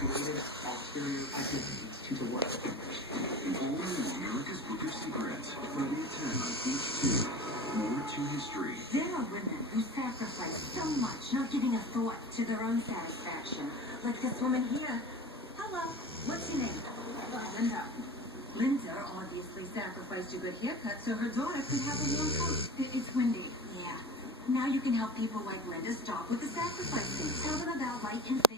created ulterior identities to the world. All in America's Book of Secrets, Friday at 10 on H2. More to history. There are women who sacrifice so much, not giving a thought to their own satisfaction. Like this woman here. Hello, what's your name? Linda. Linda obviously sacrificed a good haircut so her daughter could have a warm coat. It's Wendy. Yeah. Now you can help people like Linda stop with the sacrificing. Tell them about light and